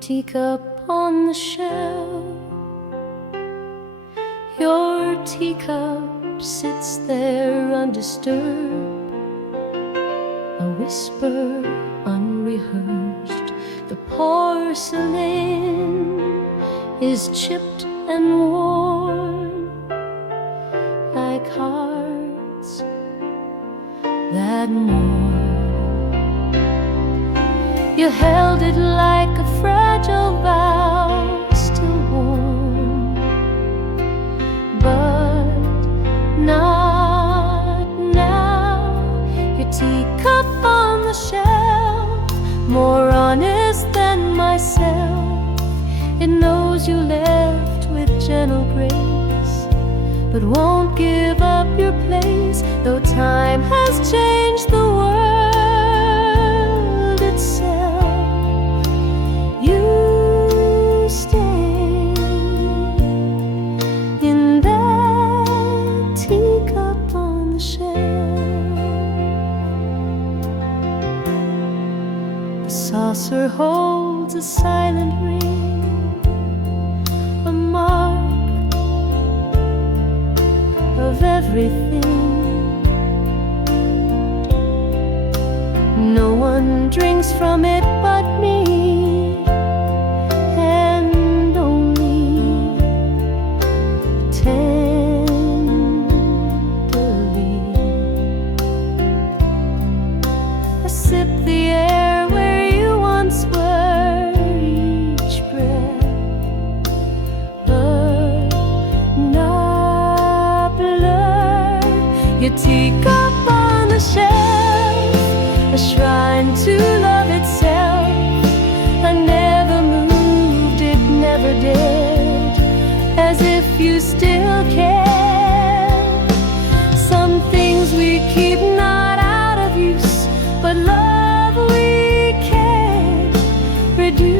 teacup on the shelf. Your teacup sits there undisturbed, a whisper unrehearsed. The porcelain is chipped and worn like hearts that mourn. You held it like a fragile vow, still warm, but not now. Your teacup on the shelf, more honest than myself. It knows you left with gentle grace, but won't give up your place. Though time has changed the world itself, you stay in that teacup on the shelf. The saucer holds a silent ring, a mark of everything. No one drinks from it but me, and only tenderly. I sip the air where you once were, each breath, but not blur. Your teacup on the shelf, a shrine to love itself. I never moved, it never did, as if you still care. Some things we keep not out of use, but love we can't reduce.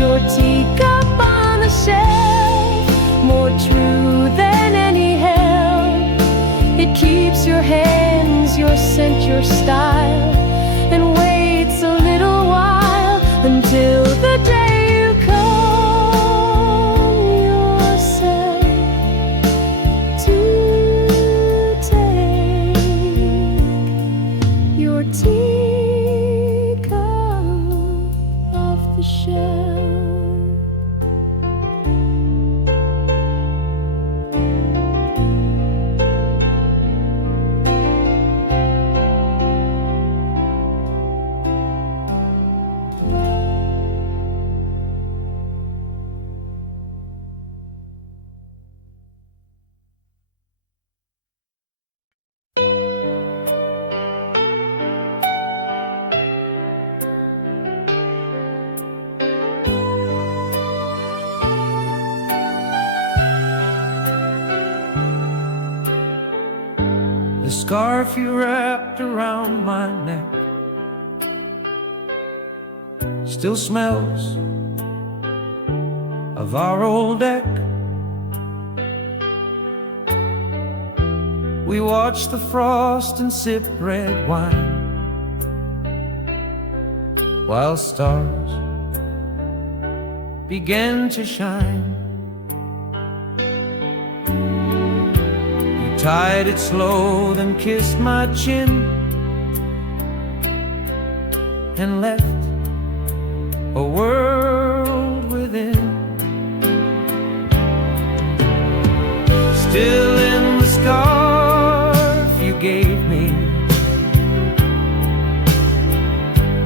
Your teacup on the shelf, more true than any hell. It keeps your hands, your scent, your style, and waits a little while until the day you come yourself to take your teacup off the shelf. The scarf you wrapped around my neck still smells of our old deck. We watch the frost and sip red wine while stars begin to shine. Tied it slow, then kissed my chin and left a world within. Still in the scarf you gave me,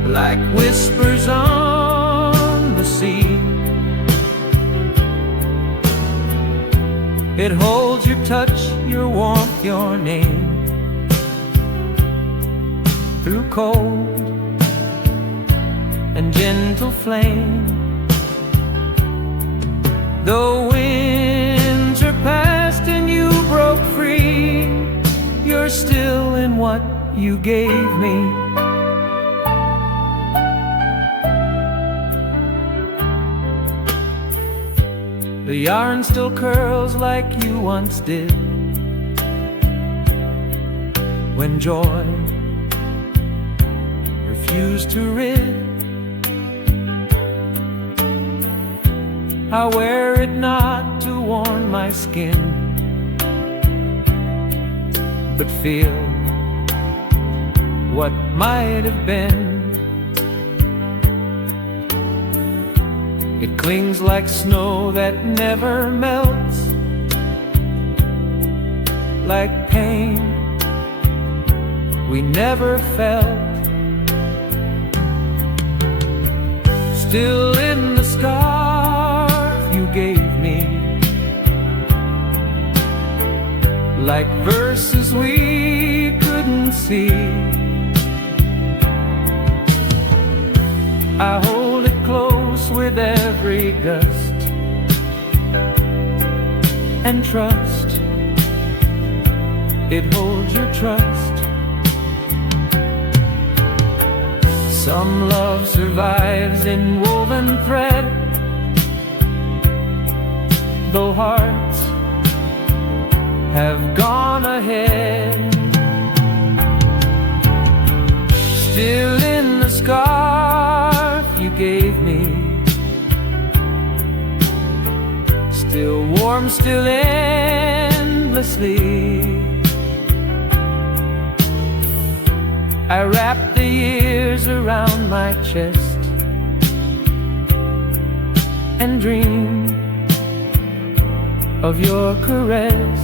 like whispers on the sea. It holds your touch, your warmth, your name, through cold and gentle flame. The winter passed and you broke free, you're still in what you gave me. The yarn still curls like you once did, when joy used to rid. I wear it not to warm my skin, but feel what might have been. It clings like snow that never melts, like pain we never felt. Still in the scarf you gave me, like verses we couldn't see. I hold it close with every gust, and trust it holds your trust. Some love survives in woven thread, though hearts have gone ahead. Still in the scarf you gave me, still warm, still endlessly. I wrap the years around my chest and dream of your caress.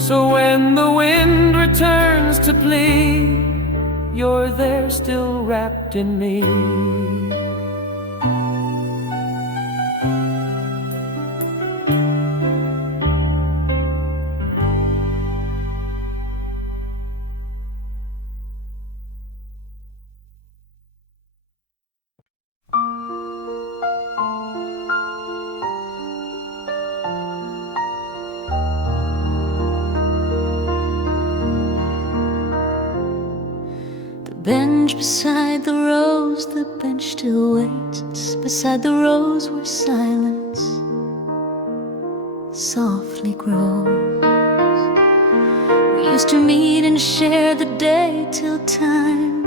So when the wind returns to plea, you're there still wrapped in me. Bench beside the rose, the bench still waits. Beside the rose where silence softly grows. We used to meet and share the day till time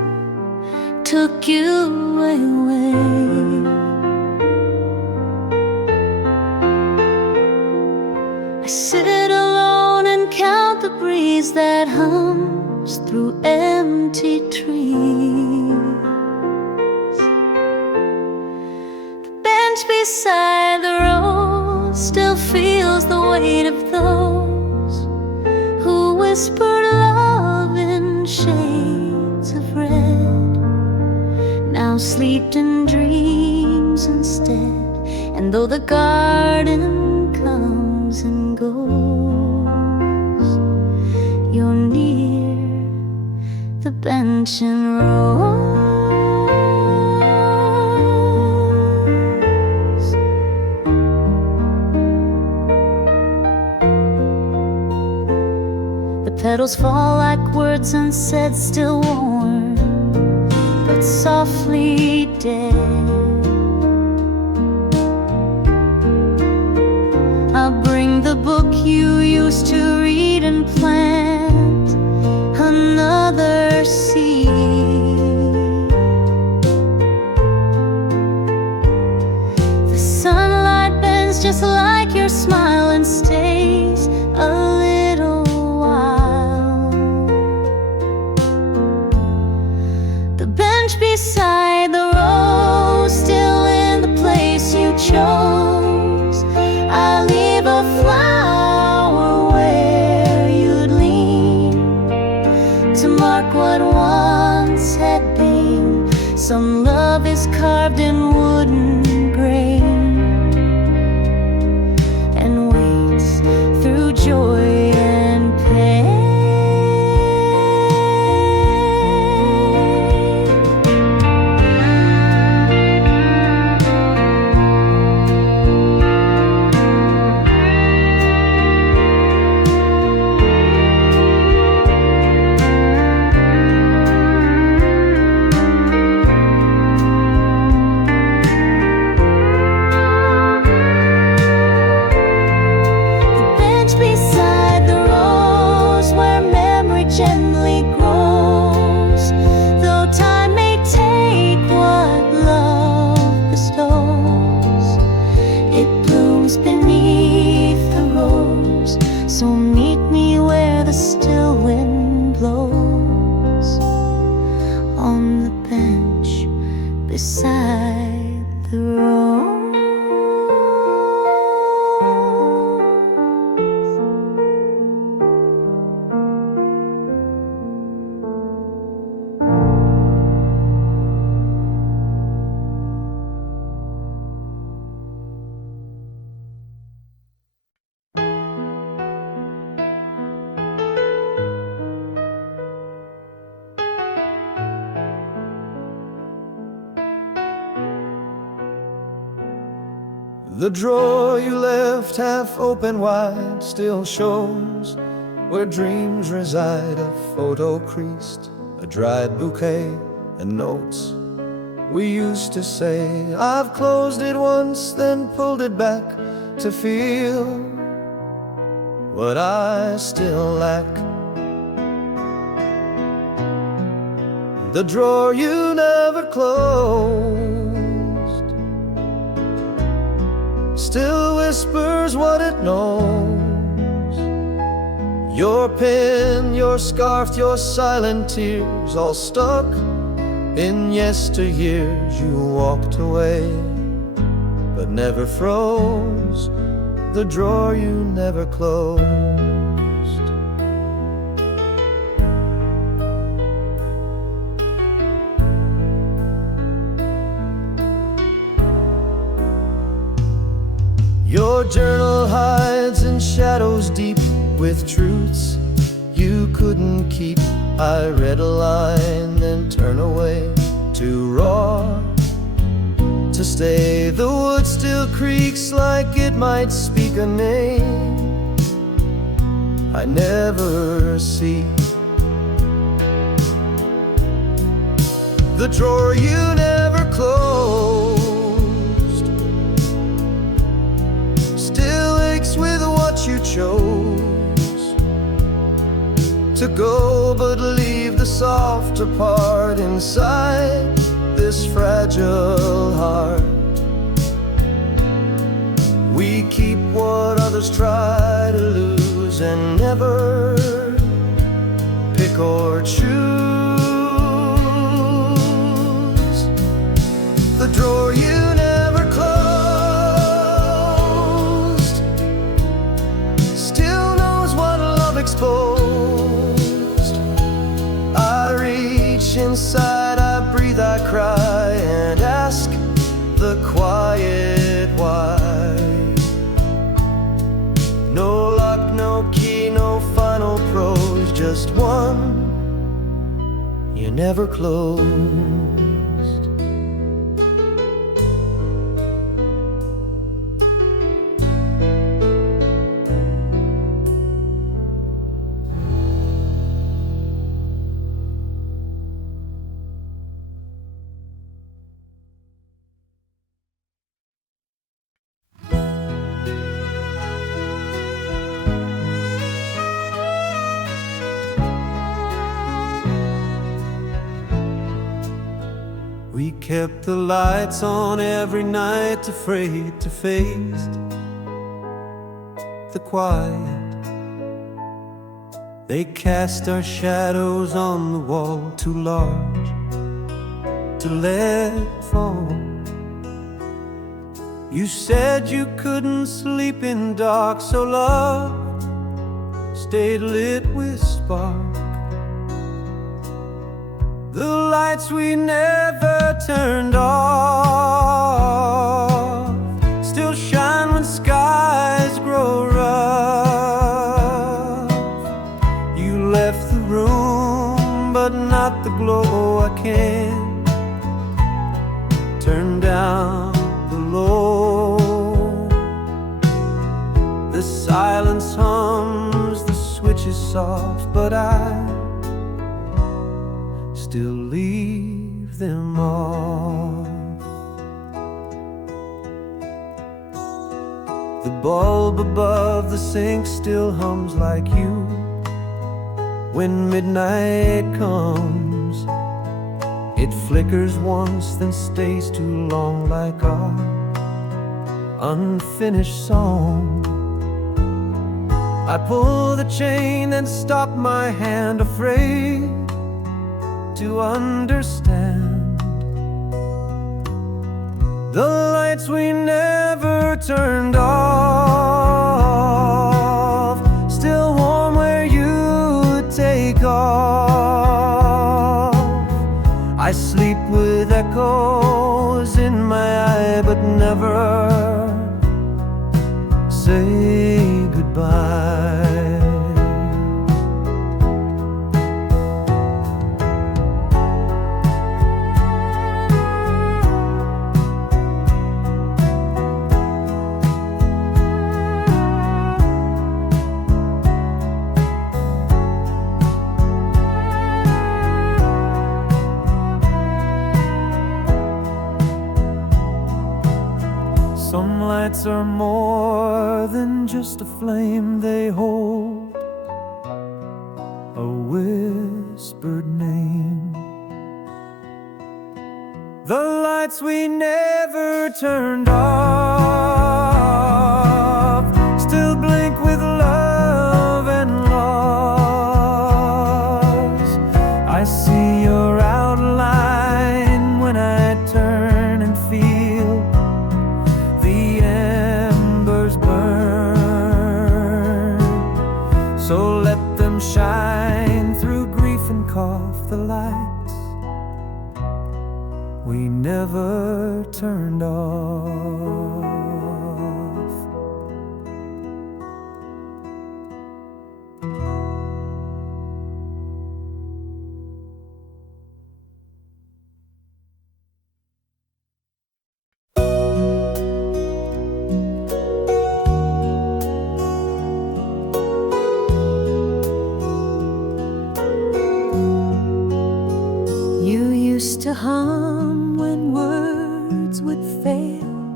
took you away. I sit alone and count the breeze that hums through empty trees. The bench beside the road still feels the weight of those who whispered love in shades of red, now sleep in dreams instead. And though the garden comes and goes, you're near the bench and rose. The petals fall like words unsaid, still warm but softly dead. I'll bring the book you used to read and plant another seed. The sunlight bends just like your smile and stays a little while. The bench beside the rose, still in the place you chose. I leave a flower where you'd lean to mark what once had been. Some love is carved in wooden grain and waits through joy and pain. beside the road. The drawer you left half open wide still shows where dreams reside. A photo creased, a dried bouquet, and notes we used to say. I've closed it once, then pulled it back to feel what I still lack. The drawer you never closed still whispers what it knows. Your pen, your scarf, your silent tears, all stuck in yesteryears. You walked away, but never froze the drawer you never closed. Your journal hides in shadows deep with truths you couldn't keep. I read a line, then turn away, too raw to stay. The wood still creaks like it might speak a name I never see. The drawer you never closed still aches with what you chose to go, but leave the softer part inside this fragile heart. We keep what others try to lose and never pick or choose. The drawer you never closed still knows what love exposed. I reach inside, I breathe, I cry, and ask the quiet why. No luck, no key, no final prose, just one you never closed. We kept the lights on every night, afraid to face the quiet. They cast our shadows on the wall, too large to let fall. You said you couldn't sleep in dark, so love stayed lit with spark. The lights we never turned off still shine when skies grow rough. You left the room, but not the glow. I can't turn down the low. The silence hums, the switch is soft, but I still leave them off. The bulb above the sink still hums like you. When midnight comes, it flickers once, then stays too long, like our unfinished song. I pull the chain, then stop my hand, afraid to understand the lights we never turned off, still warm where you take off. I sleep with echoes in my eye, but never say goodbye. Some lights are more than just a flame, they hold a whispered name. The lights we never turned off still blink with love and loss. I see your outline when I turn and feel the embers burn. So let them shine through grief and cough, the lights we never turned off. You used to hum when words would fail,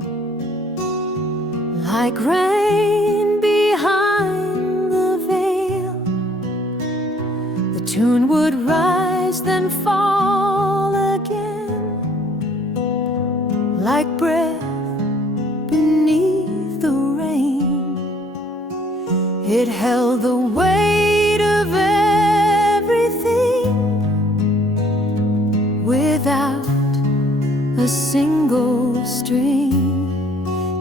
like rain behind the veil. The tune would rise, then fall again, like breath beneath the rain. It held the weight of everything without a single string.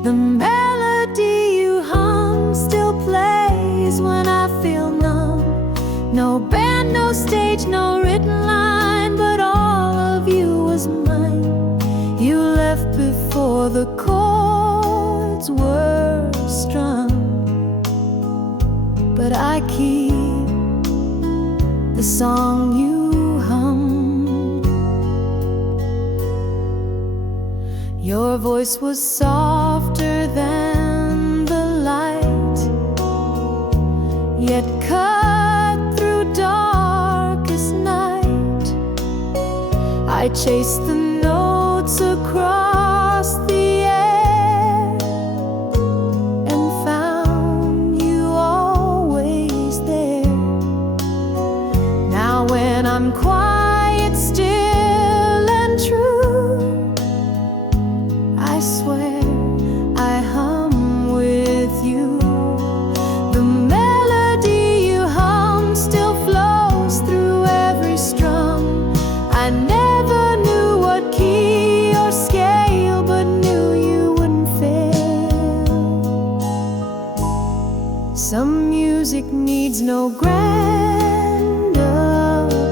The melody you hum still plays when I feel numb. No band, no stage, no written line, but all of you was mine. You left before the chords were strung, but I keep the song you hum. Your voice was softer than the light, yet cut through darkest night. I chased the notes across the air and found you always there. Now when I'm quiet, still and true, I swear I hum with you. The melody you hum still flows through every strum. I never knew what key or scale, but knew you wouldn't fail. Some music needs no grand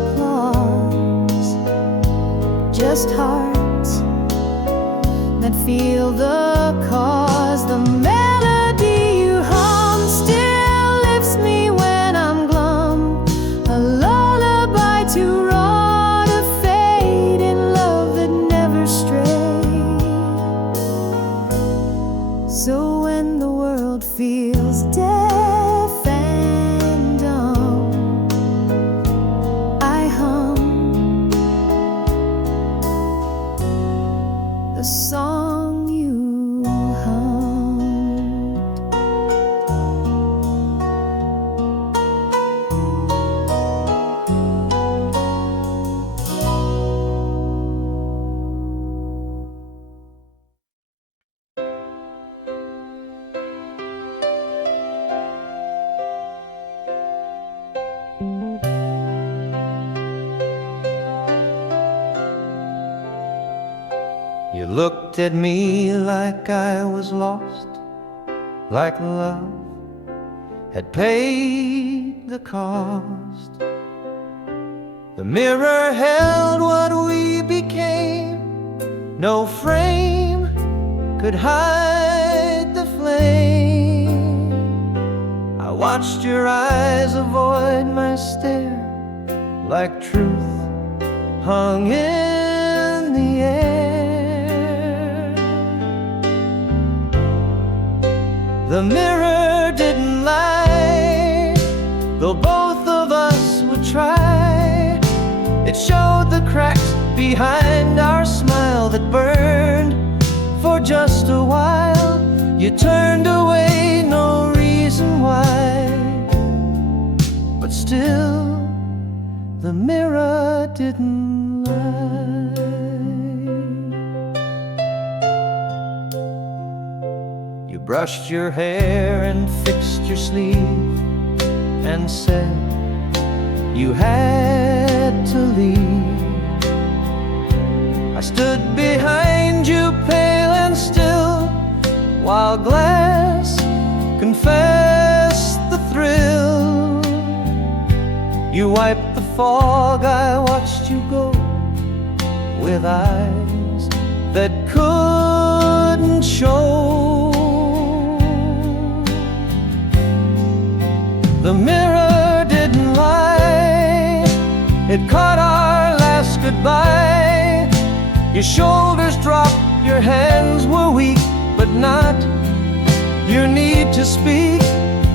applause, just hearts that feel the cause. The melody you hum still lifts me when I'm glum, a lullaby too raw to fade in love that never strayed. So when the world feels deaf and dumb, I hum the song you hummed. You looked at me like I was lost, like love had paid the cost. The mirror held what we became, no frame could hide the flame. I watched your eyes avoid my stare, like truth hung in the air. The mirror didn't lie, though both of us would try. It showed the cracks behind our smile that burned for just a while. You turned away, no reason why, but still the mirror didn't lie. You brushed your hair and fixed your sleeve and said you had to leave. I stood behind you, pale and still, while glass confessed the thrill. You wiped the fog, I watched you go, with eyes that couldn't show. The mirror didn't lie, it caught our last goodbye. Your shoulders dropped, your hands were weak, but not your need to speak.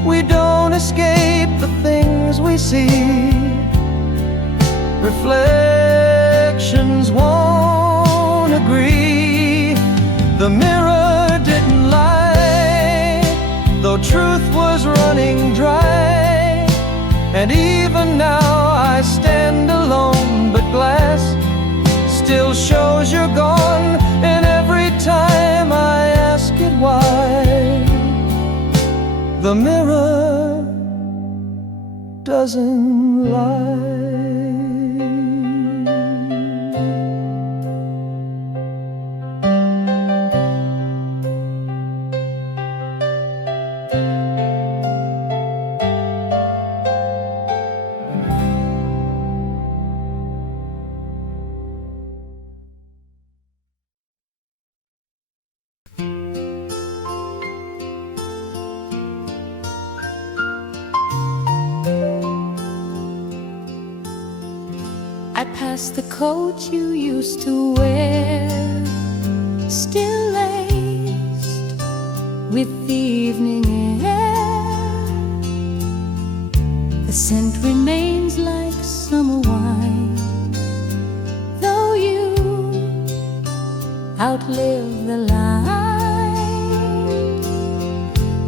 We don't escape the things we see. Reflections won't agree. The mirror didn't lie, though truth was running dry. And even now I stand alone, but glass still shows you're gone. And every time I ask it why, the mirror doesn't lie. I passed the coat you used to wear, still laced with the evening air. The scent remains like summer wine, though you outlive the line.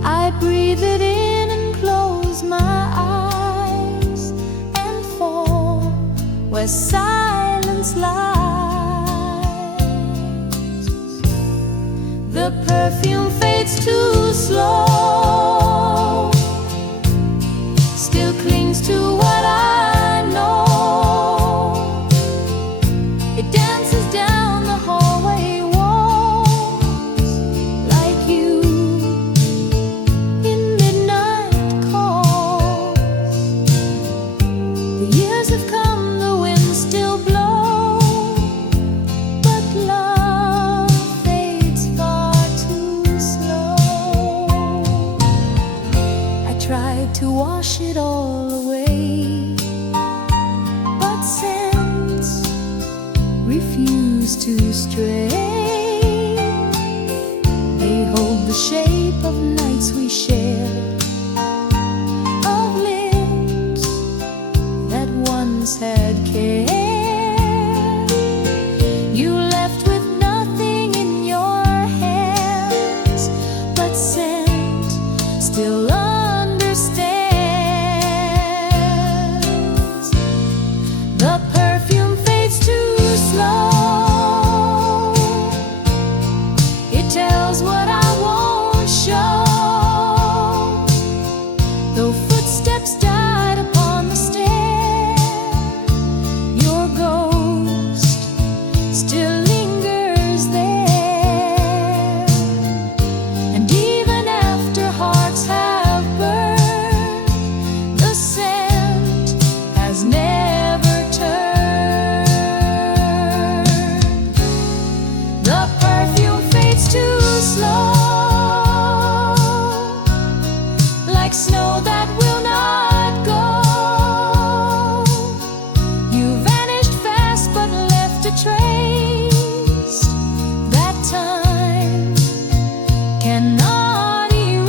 I breathe it in and close my eyes and fall where silence lies. The perfume fades too slow, still clings to what I know. It dances down the hallway walls like you in midnight calls. The years have come, the wind still blows, but love fades far too slow. I tried to wash it all away, but scents refuse to stray. They hold the shape of nights we shared, of lips that once had cared. You left with nothing in your hands, but scent still understands. The perfume fades too slow, it tells what I won't show. The perfume fades too slow, like snow that will not go. You vanished fast but left a trace that time cannot erase.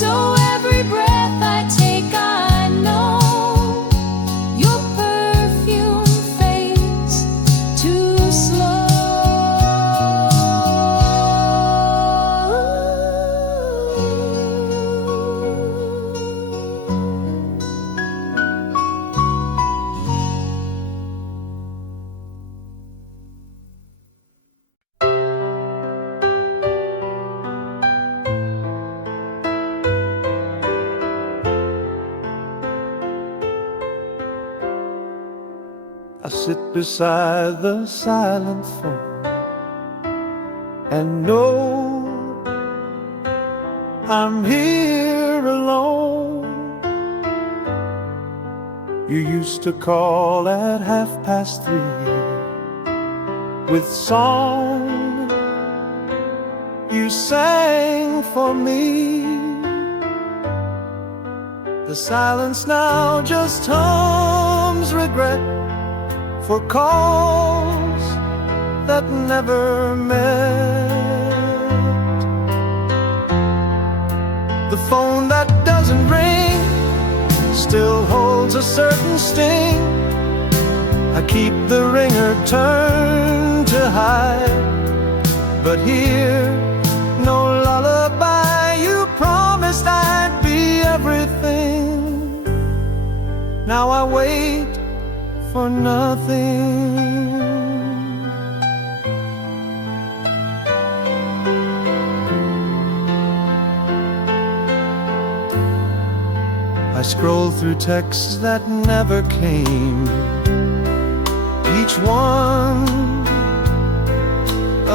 So every breath I take, I know your perfume fades too slow. I sit beside the silent phone and know I'm here alone. You used to call at 3:30 with song you sang for me. The silence now just hums regret for calls that never met. The phone that doesn't ring still holds a certain sting. I keep the ringer turned to hide, but here, no lullaby. You promised I'd be everything. Now I wait for nothing. I scroll through texts that never came, each one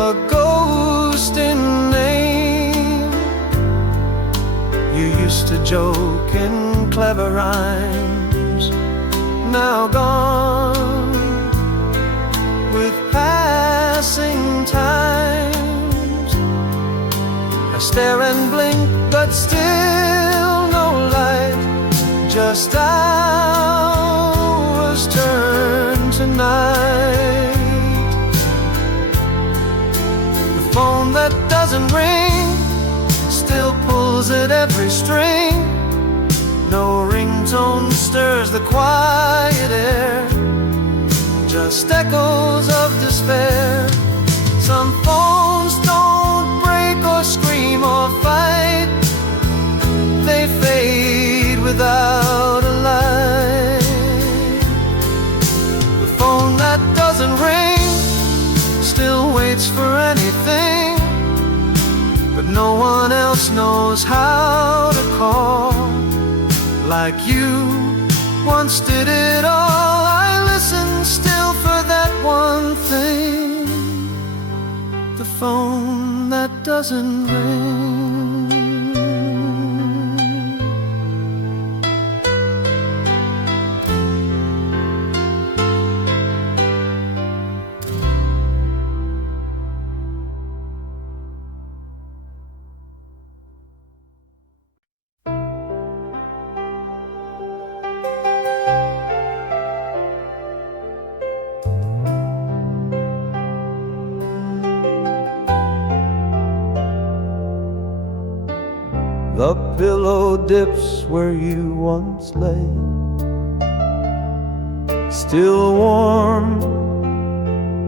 a ghost in name. You used to joke in clever rhymes, now gone with passing times. I stare and blink, but still no light, just hours turn to night. The phone that doesn't ring still pulls at every string. No ringtone stirs the quiet air, just echoes of despair. Some phones don't break or scream or fight, they fade without a light. The phone that doesn't ring still waits for anything, but no one else knows how to call like you once did it all. I listen still for that one thing, the phone that doesn't ring. The pillow dips where you once lay, still warm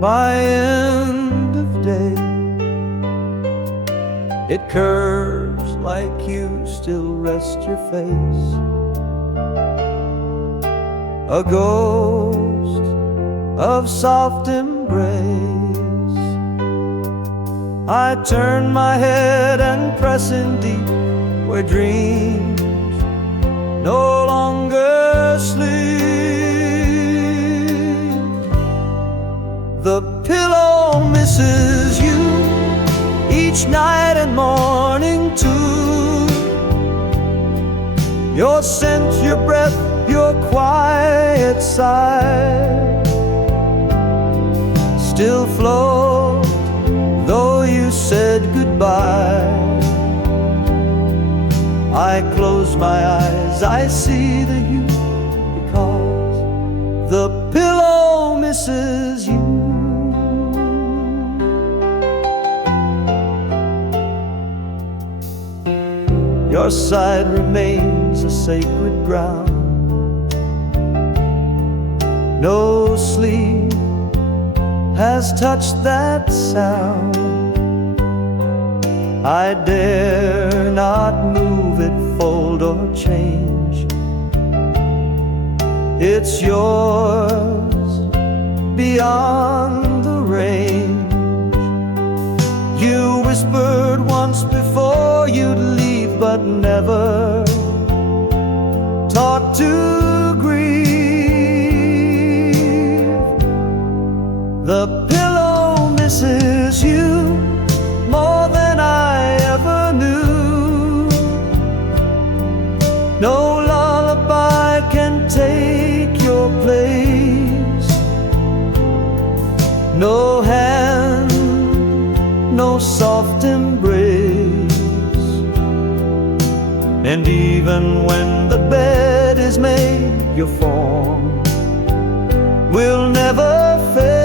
by end of day. It curves like you still rest your face, a ghost of soft embrace. I turn my head and press in deep where dreams no longer sleep. The pillow misses you each night and morning too. Your scent, your breath, your quiet sigh still float, though you said goodbye. I close my eyes, I see the you, because the pillow misses you. Your side remains a sacred ground. No sleep has touched that sound. I dare not move it, fold or change. It's yours beyond the range. You whispered once before you'd leave, but never taught to grieve. The pillow misses you more than I ever knew. No lullaby can take your place. No hand, no soft embrace. And even when the bed is made, your form will never fade.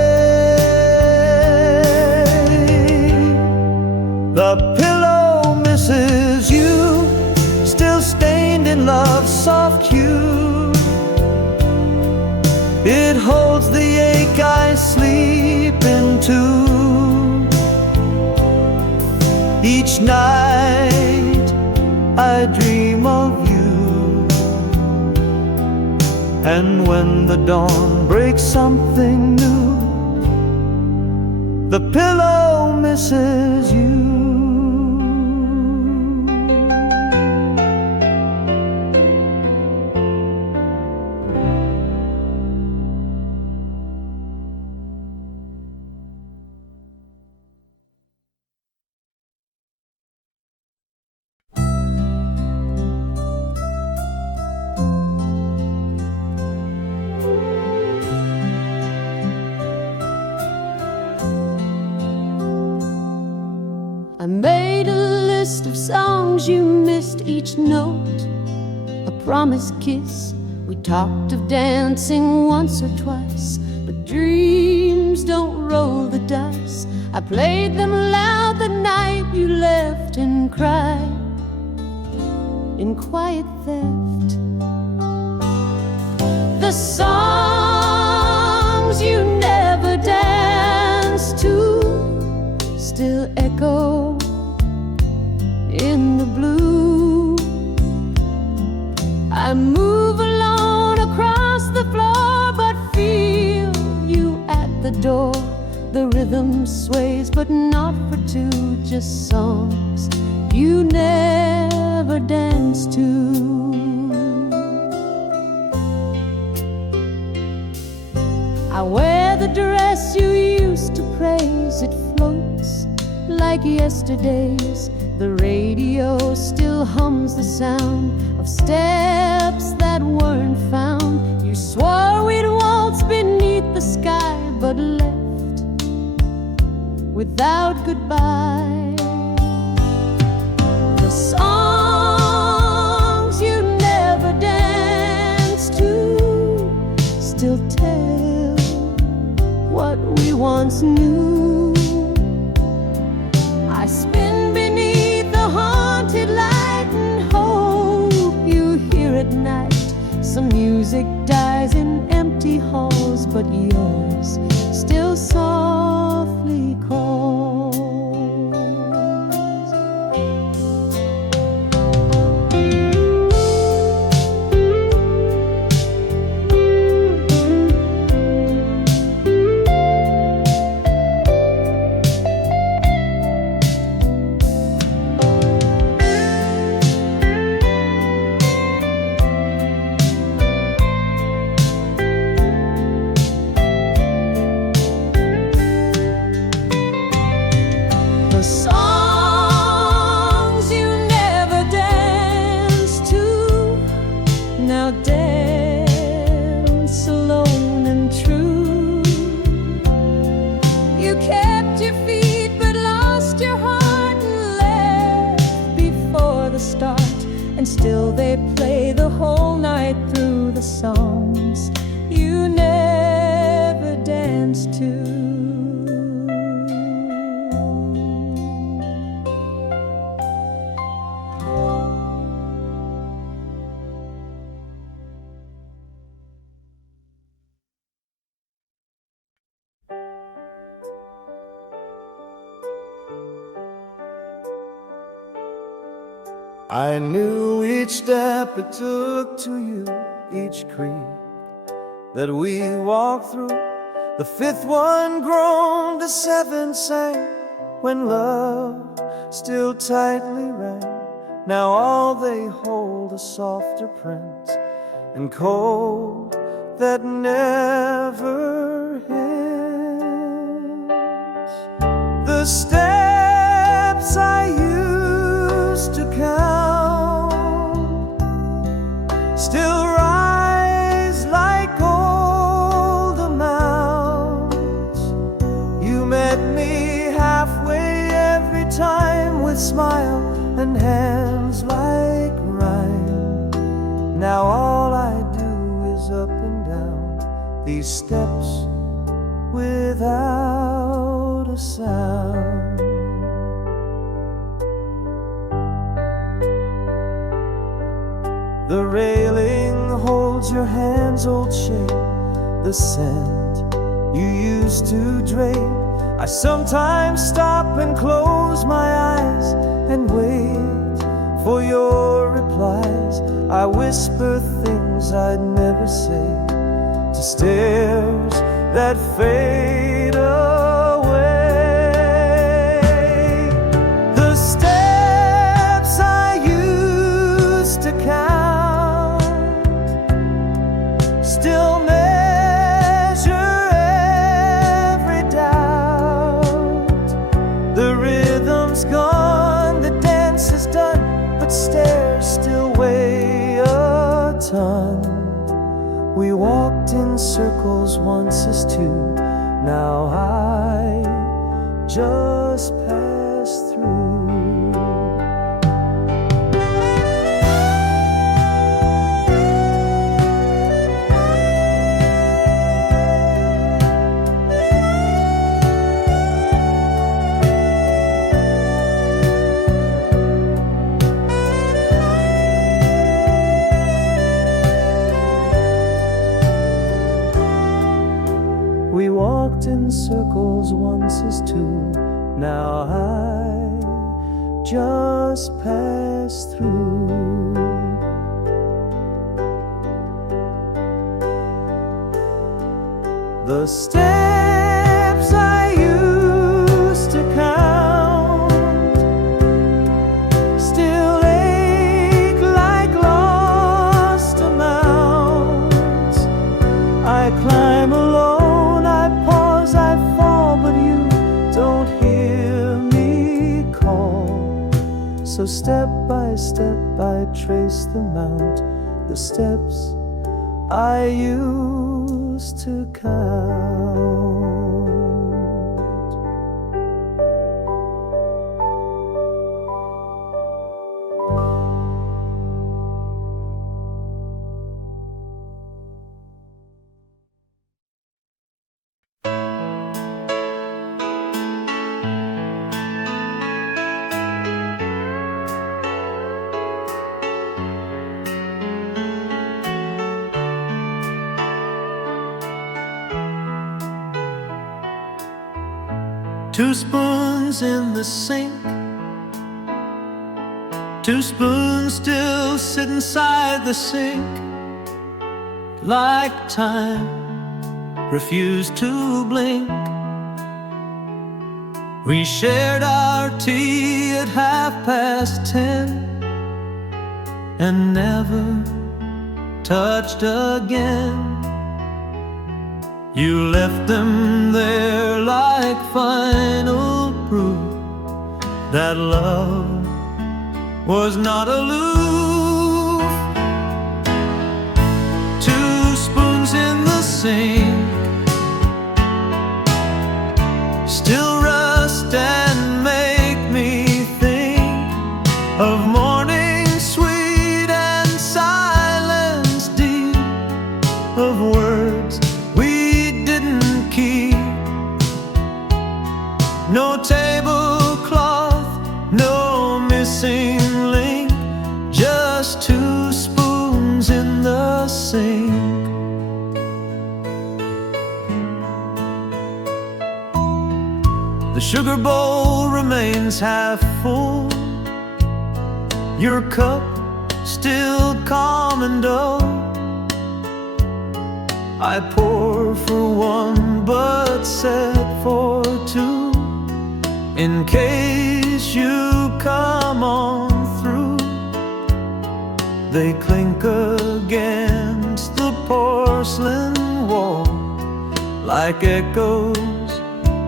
The pillow misses you, still stained in love's soft hue. It holds the ache I sleep into. Each night I dream of you, and when the dawn breaks something new, the pillow misses you. I made a list of songs you missed each note, a promised kiss. We talked of dancing once or twice, but dreams don't roll the dice. I played them loud the night you left and cried in quiet theft. The songs you never danced to still echo in the blue. I move alone across the floor, but feel you at the door. The rhythm sways, but not for two, just songs you never danced to. I wear the dress you used to praise. It floats like yesterday's. The radio still hums the sound of steps that weren't found. You swore we'd waltz beneath the sky, but left without goodbye. The songs you never danced to still tell what we once knew. I spin beneath the haunted light and hope you hear at night. Some music dies in empty halls, but yours still softly calls. You kept your feet but lost your heart and left before the start. And still they play the whole night through the songs you never danced to. I knew each step it took to you, each creep that we walked through. The fifth one groaned, the seventh sang, when love still tightly rang. Now all they hold a softer print, and cold that never ends. The steps I used to count still rise like old amounts. You met me halfway every time with smile and hands like rhyme. Now all I do is up and down these steps without a sound. The railing holds your hand's old shape, the scent you used to drape. I sometimes stop and close my eyes and wait for your replies. I whisper things I'd never say to stares that fade away. The steps I used to count still measure every doubt. The rhythm's gone, the dance is done, but stairs still weigh a ton. We walked in circles once as two, now I just pass through. We walked in circles once as two, now I just pass through. The steps I used to count still ache like lost amounts. I climb alone, I pause, I fall, but you don't hear me call. So step by step I trace the mount, the steps I used to count. Two spoons in the sink, two spoons still sit inside the sink, like time refused to blink. We shared our tea at 10:30 and never touched again. You left them there like final proof that love was not aloof. Two spoons in the sink, still rust and make me think of morning sweet and silence deep, of words we didn't keep. No tablecloth, no missing link, just 2 spoons in the sink. The sugar bowl remains half full, your cup still commando. I pour for 1 but set for 2, in case you come on through. They clink against the porcelain wall like echoes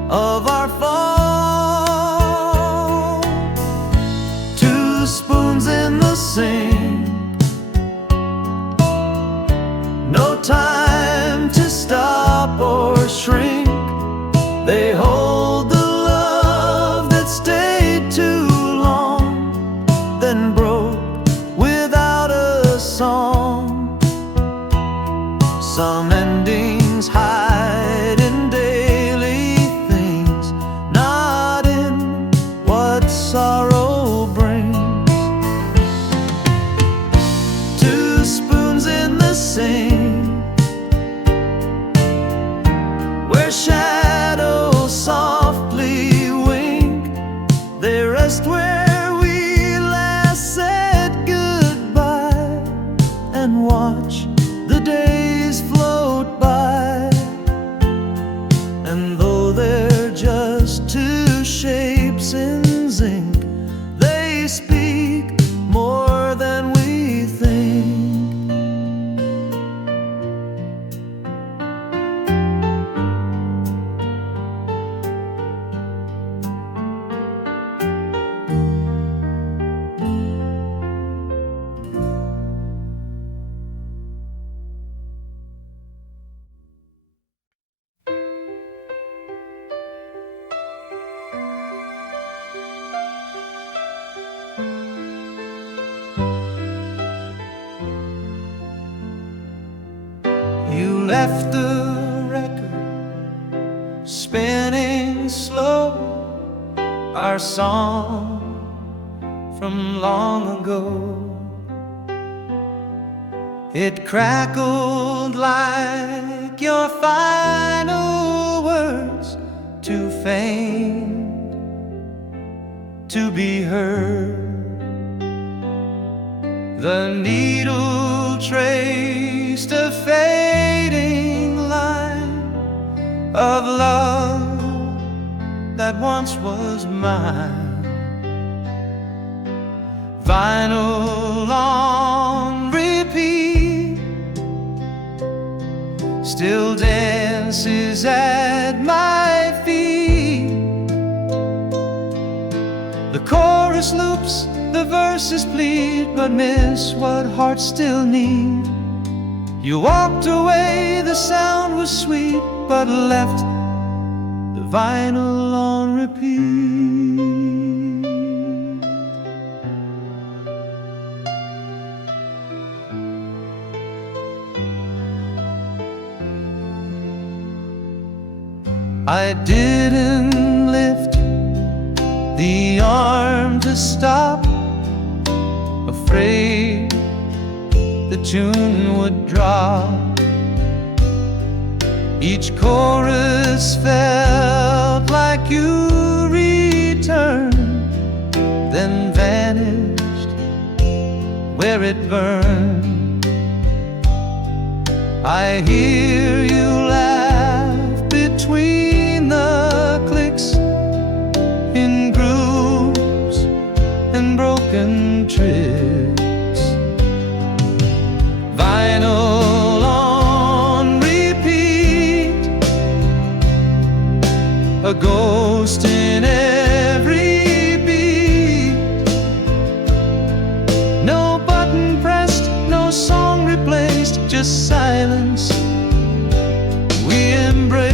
of our fall. 2 spoons in the sink, no time to stop or shrink. They hold the love that stayed too long, then broke without a song. Some endings hide in daily things, not in what sorrow brings. 2 spoons in the sink, where shadows softly wink. They rest where we last said goodbye, and watch the days float by. And though they're just 2 shapes in zinc, they speak more than we think. You left the record spinning slow, our song from long ago. It crackled like your final words, too faint to be heard. The needle traced a fading line of love that once was mine. Vinyl on repeat still dances at my feet. The chorus loops, the verses plead, but miss what hearts still need. You walked away, the sound was sweet, but left the vinyl on repeat. I didn't lift the arm to stop, afraid the tune would drop. Each chorus felt like you returned, then vanished where it burned. I hear you laugh between the clicks, in grooves and broken tricks. Vinyl on repeat, a ghost in every beat. No button pressed, no song replaced, just silence we embraced.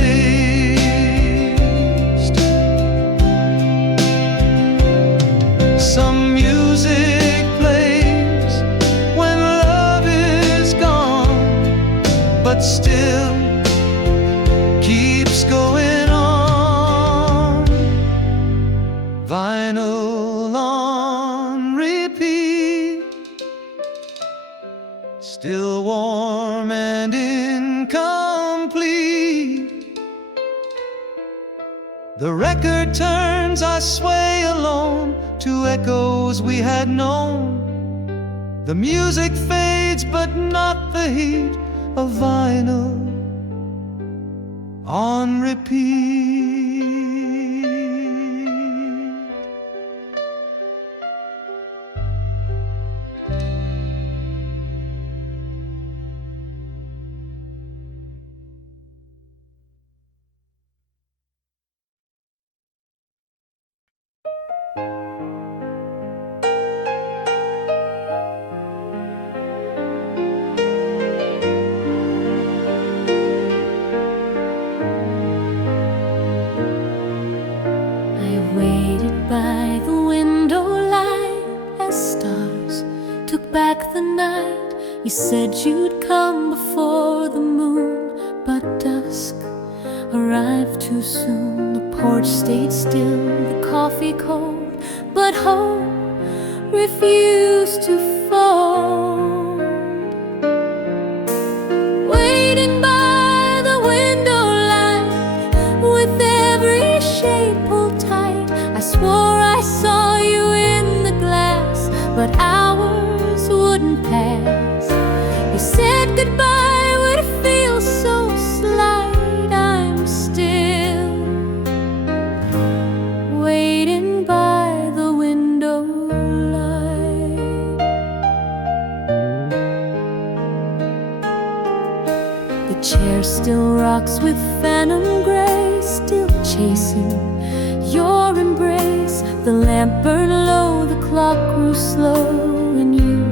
The record turns, I sway alone to echoes we had known. The music fades, but not the heat of vinyl on repeat. By the window light, as stars took back the night, you said you'd come before the moon, but dusk arrived too soon. The porch stayed still, the coffee cold, but hope refused to fold. Waiting by the window light, with every shade pulled tight, I swore I saw you in the glass, but hours wouldn't pass. You said goodbye would feel so slight. I'm still waiting by the window light. The chair still rocks with phantom grace, still chasing your embrace. The lamp burned low, the clock grew slow, and you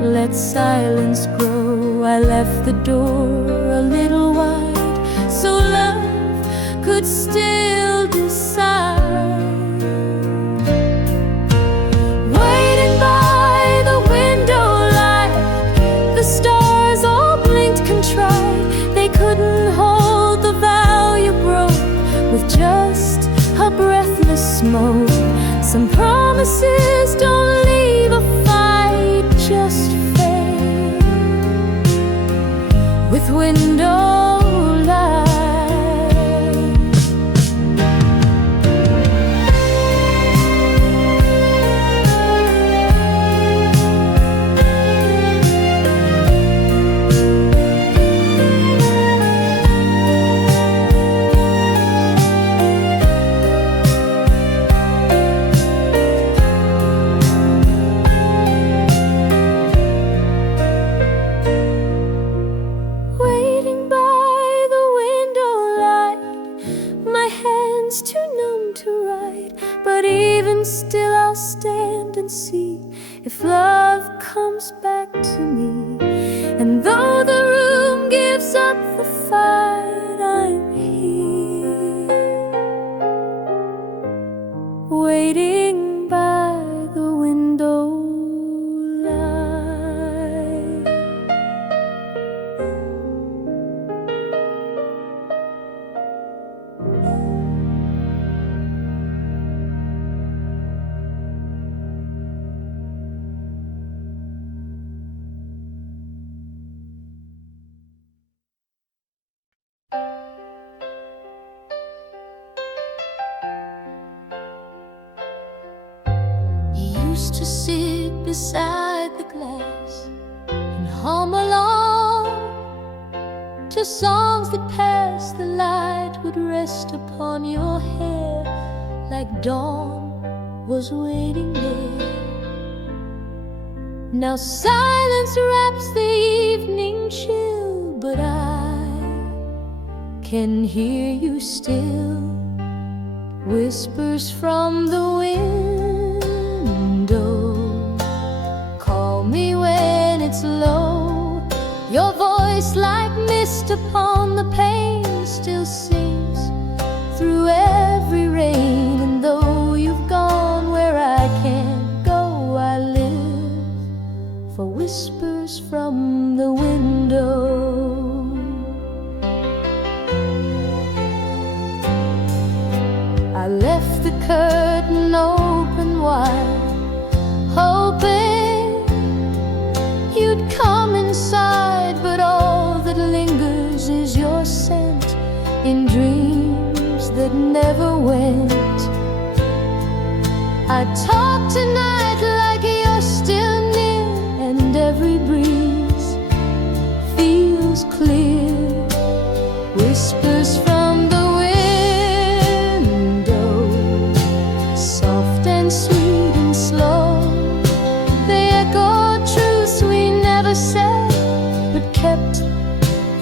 let silence grow. I left the door a little wide, so love could still decide. Waiting by the window light, the stars all blinked contrite. They couldn't hold the vow you broke with just a breathless smoke. Some promises don't leave a fight, just fade with window light. Too numb to write, but even still I'll stand and see if love comes back to me. And though the room gives up the fight, I'm here, waiting by the window light. Used to sit beside the glass and hum along to songs that passed. The light would rest upon your hair like dawn was waiting there. Now silence wraps the evening chill, but I can hear you still. Whispers from the window call me when it's low. Your voice like mist upon the pane still sings through every rain. And though you've gone where I can't go, I live for whispers from the window. I left the curtain open wide, hoping you'd come inside. But all that lingers is your scent in dreams that never went. I talk tonight like you're still near, and every breeze feels clear. Whispers from the window, soft and sweet and slow. They echo truths we never said, but kept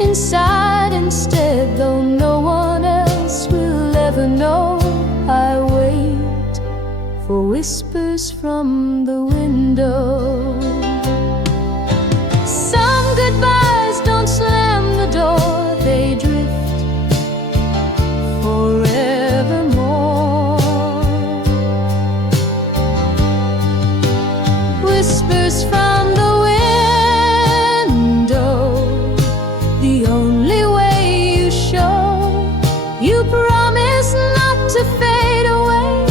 inside instead. Though no one else will ever know, I wait for whispers from the window. Some goodbyes don't slam the door, they drift forevermore. Whispers from the window, the only way you show. You promise not to fade away,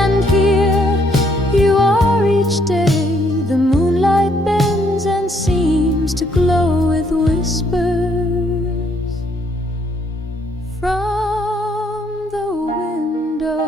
and here you are each day. The moonlight bends and seems to glow with whispers from the window.